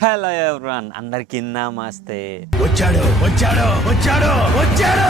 Hello everyone, అందరికీ నమస్తే. వచ్చాడు వచ్చాడు వచ్చాడు వచ్చాడు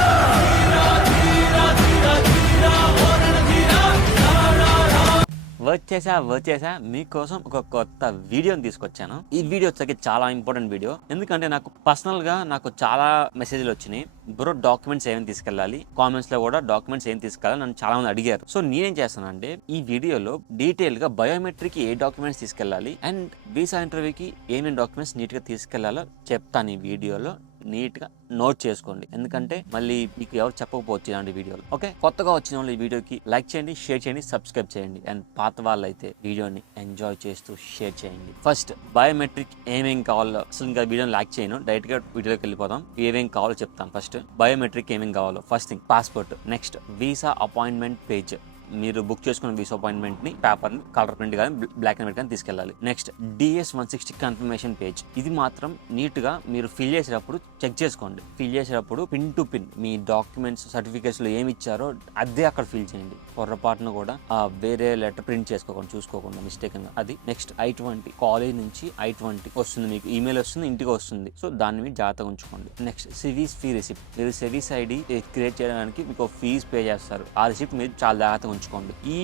వచ్చేసా మీకోసం ఒక కొత్త వీడియోని తీసుకొచ్చాను. ఈ వీడియో వచ్చాక చాలా ఇంపార్టెంట్ వీడియో, ఎందుకంటే నాకు చాలా మెసేజ్లు వచ్చినాయి. బ్రో, డాక్యుమెంట్స్ ఏమేమి తీసుకెళ్ళాలి, కామెంట్స్ లో కూడా డాక్యుమెంట్స్ ఏం తీసుకెళ్ళాలి నన్ను చాలా మంది అడిగారు. సో నేనేం చేస్తానంటే ఈ వీడియోలో డీటెయిల్ గా బయోమెట్రిక్ ఏ డాక్యుమెంట్స్ తీసుకెళ్ళాలి అండ్ వీసా ఇంటర్వ్యూకి ఏమేమి డాక్యుమెంట్స్ నీట్ గా తీసుకెళ్లాలో చెప్తాను. ఈ వీడియోలో నీట్ గా నోట్ చేసుకోండి, ఎందుకంటే మళ్ళీ మీకు ఎవరు చెప్పకపోవచ్చు ఇలాంటి వీడియోలు. ఓకే, కొత్తగా వచ్చిన వాళ్ళు ఈ వీడియోకి లైక్ చేయండి, షేర్ చేయండి, సబ్స్క్రైబ్ చేయండి. అండ్ పాత వాళ్ళు అయితే వీడియోని ఎంజాయ్ చేస్తూ షేర్ చేయండి. ఫస్ట్ బయోమెట్రిక్ ఏమేం కావాలో, అసలు ఇంకా వీడియోని లైక్ చేయను, డైరెక్ట్ గా వీడియోకి వెళ్ళిపోదాం. ఏమేం కావాలో చెప్తాను. ఫస్ట్ బయోమెట్రిక్ ఏమేం కావాలో, first thing passport. Next visa appointment page, మీరు బుక్ చేసుకున్న వీసా అపాయింట్మెంట్ ని పేపర్ ని కలర్ ప్రింట్ కానీ బ్లాక్ అండ్ వైట్ కానీ తీసుకెళ్ళాలి. నెక్స్ట్ DS 160 కన్ఫర్మేషన్ పేజ్, ఇది మాత్రం నీట్ గా మీరు ఫిల్ చేసేటప్పుడు చెక్ చేసుకోండి. ఫిల్ చేసేటప్పుడు pin to pin me documents certificates లో ఏమి ఇచ్చారో అదే అక్కడ ఫిల్ చేయండి. పొరపాటును కూడా వేరే లెటర్ ప్రింట్ చేసుకోకుండా చూసుకోకుండా మిస్టేక్ అది. నెక్స్ట్ I-20 కాలేజ్ నుంచి I-20 వస్తుంది, మీకు ఈమెయిల్ వస్తుంది, ఇంటికి వస్తుంది. సో దాన్ని మీరు జాగ్రత్తగా ఉంచుకోండి. నెక్స్ట్ సివీస్ ఫీ రిసిప్ట్, మీరు సివీస్ ID క్రియేట్ చేయడానికి మీకు ఫీజ్ పే చేస్తారు. ఆ రిసిప్ట్ మీరు చాలా జాగ్రత్తగా ఉంచుకోండి. ఈ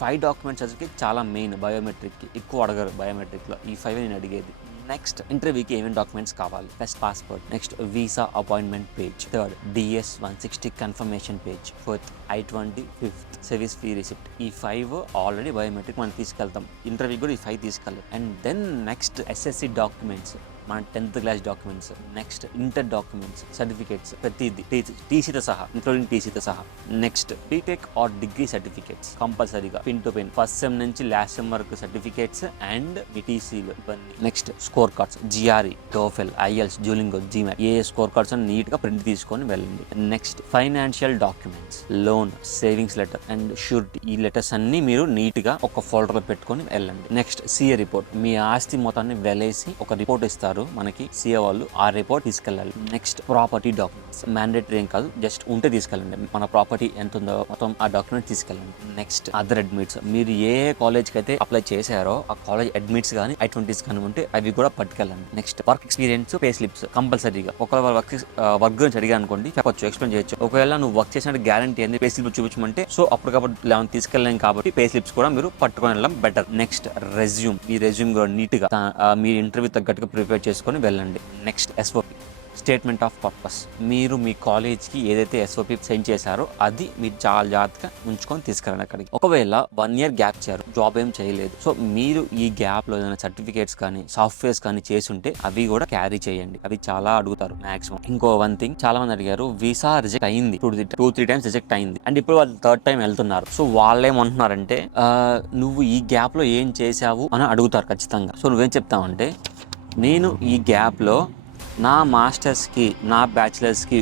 5 డాక్యుమెంట్స్ వచ్చి చాలా మెయిన్. బయోమెట్రిక్ కి ఎక్కువ అడగరు, బయోమెట్రిక్ లో ఈ 5 నేను అడిగేది. నెక్స్ట్ ఇంటర్వ్యూకి ఏమేమి డాక్యుమెంట్స్ కావాలి, first passport, next visa appointment page, third DS 160 confirmation page, fourth I-20, fifth service fee receipt. ఈ 5 ఆల్రెడీ బయోమెట్రిక్ మనం తీసుకెళ్తాం, ఇంటర్వ్యూ కూడా ఈ 5 తీసుకెళ్ళాలి. And then next SSC documents, మన 10th class documents, next inter documents, certificates ప్రతిదీ టీసీతో సహా, ఇంక్లూడింగ్ టీసీతో సహా. Next BTech or degree certificates కంపల్సరీగా pin to pin, first sem నుంచి లాస్ట్ సెమ్ వరకు సర్టిఫికేట్స్ అండ్ మీ టీసీలు ఇవన్నీ. Next score cards, GRE, TOEFL, IELTS, Duolingo, GMAT, ఏ స్కోర్ కార్డ్స్ అని నీట్ గా ప్రింట్ తీసుకొని వెళ్ళండి. Next financial documents, loan, savings letter and surety, ఈ లెటర్స్ అన్ని మీరు నీట్ గా ఒక ఫోల్డర్ లో పెట్టుకొని వెళ్ళండి. నెక్స్ట్ CA రిపోర్ట్, మీ ఆస్తి మొత్తాన్ని వెలేసి ఒక రిపోర్ట్ ఇస్తారు మనకి CA వాళ్ళు, ఆ రిపోర్ట్ తీసుకెళ్ళాలి. నెక్స్ట్ ప్రాపర్టీ డాక్యుమెంట్స్, మ్యాండేటరీ ఏం కాదు, జస్ట్ ఉంటే తీసుకెళ్ళండి. మన ప్రాపర్టీ ఎంత ఉందో మొత్తం ఆ డాక్యుమెంట్ తీసుకెళ్ళండి. నెక్స్ట్ అదర్ అడ్మిట్స్, మీరు ఏ కాలేజ్ కి అయితే అప్లై చేశారో ఆ కాలేజ్ అడ్మిట్స్ కానీ I-20s కానీ ఉంటే అవి కూడా పట్టుకెళ్ళండి. Next work experience, pay slips కంపల్సరీగా. ఒకవేళ వర్క్ గురించి అడిగా అనుకోండి, చెప్పొచ్చు, ఎక్స్ప్లెయిన్ చేయొచ్చు. ఒకవేళ నువ్వు వర్క్ చేసిన గ్యారంటీ అనేది పే స్లిప్ చూపించమంటే, సో అప్పటికప్పుడు 11 తీసుకెళ్ళలేం కాబట్టి పే స్లిప్స్ కూడా మీరు పట్టుకొని వెళ్ళడం బెటర్. నెక్స్ట్ రెజ్యూమ్, మీ రెజ్యూమ్ కూడా నీట్ గా మీ ఇంటర్వ్యూ తగ్గట్టుగా ప్రిపేర్ చేసుకొని వెళ్ళండి. Next SOP, statement of purpose, మీరు మీ కాలేజ్కి ఏదైతే SOP సెండ్ చేశారో అది మీరు చాలా జాగ్రత్తగా ఉంచుకొని తీసుకెళ్ళండి అక్కడికి. ఒకవేళ 1 year గ్యాప్ ఇచ్చారు, జాబ్ ఏం చేయలేదు, సో మీరు ఈ గ్యాప్ లో ఏదైనా సర్టిఫికేట్స్ కానీ సాఫ్ట్వేర్స్ కానీ చేసుంటే అవి కూడా క్యారీ చేయండి, అవి చాలా అడుగుతారు మాక్సిమం. ఇంకో వన్ థింగ్, చాలా మంది అడిగారు వీసా రిజెక్ట్ అయింది, 2-3 times రిజెక్ట్ అయింది అండ్ ఇప్పుడు వాళ్ళు 3rd time వెళ్తున్నారు. సో వాళ్ళు ఏమంటున్నారంటే నువ్వు ఈ గ్యాప్ లో ఏం చేసావు అని అడుగుతారు ఖచ్చితంగా. సో నువ్వేం చెప్తావంటే, నేను ఈ గ్యాప్ లో నా మాస్టర్స్కి, నా బ్యాచిలర్స్కి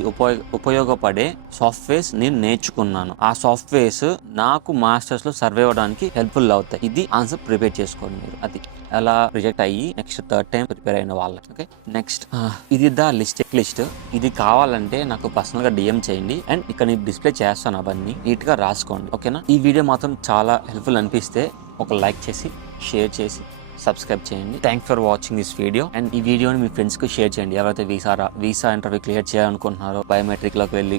ఉపయోగపడే సాఫ్ట్వేర్స్ నేను నేర్చుకున్నాను, ఆ సాఫ్ట్వేర్స్ నాకు మాస్టర్స్లో సర్వే అవ్వడానికి హెల్ప్ఫుల్ అవుతాయి. ఇది ఆన్సర్ ప్రిపేర్ చేసుకోండి మీరు. అది అలా రిజెక్ట్ అయ్యి నెక్స్ట్ 3rd time ప్రిపేర్ అయిన వాళ్ళకి. ఓకే, నెక్స్ట్ ఇది ద చెక్ లిస్ట్. ఇది కావాలంటే నాకు పర్సనల్గా DM చేయండి అండ్ ఇక్కడ నేను డిస్ప్లే చేస్తాను, అవన్నీ నీట్గా రాసుకోండి. ఓకేనా? ఈ వీడియో మాత్రం చాలా హెల్ప్ఫుల్ అనిపిస్తే ఒక లైక్ చేసి, షేర్ చేసి, సబ్స్క్రైబ్ చేయండి. Thanks for watching this video. And ఈ వీడియోని మీ ఫ్రెండ్స్ కి షేర్ చేయండి, ఎవరైతే వీసా ఇంటర్వ్యూ క్లియర్ చేయాలనుకుంటున్నారో, బయోమెట్రిక్ లోకి వెళ్ళి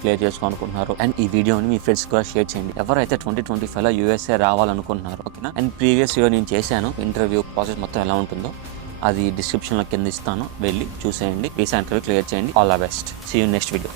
క్లియర్ చేసుకోవాలనుకుంటున్నారో. అండ్ ఈ వీడియోని మీ ఫ్రెండ్స్ కూడా షేర్ చేయండి, ఎవరైతే 2025 లో USA రావాలనుకుంటున్నారో. ఓకేనా? అండ్ ప్రీవియస్ వీడియో నేను చేశాను, ఇంటర్వ్యూ ప్రాసెస్ మొత్తం ఎలా ఉంటుందో, అది డిస్క్రిప్షన్ లో కింద ఇస్తాను, వెళ్ళి చూసేయండి. వీసా ఇంటర్వ్యూ క్లియర్ చేయండి. All the best. See you next video.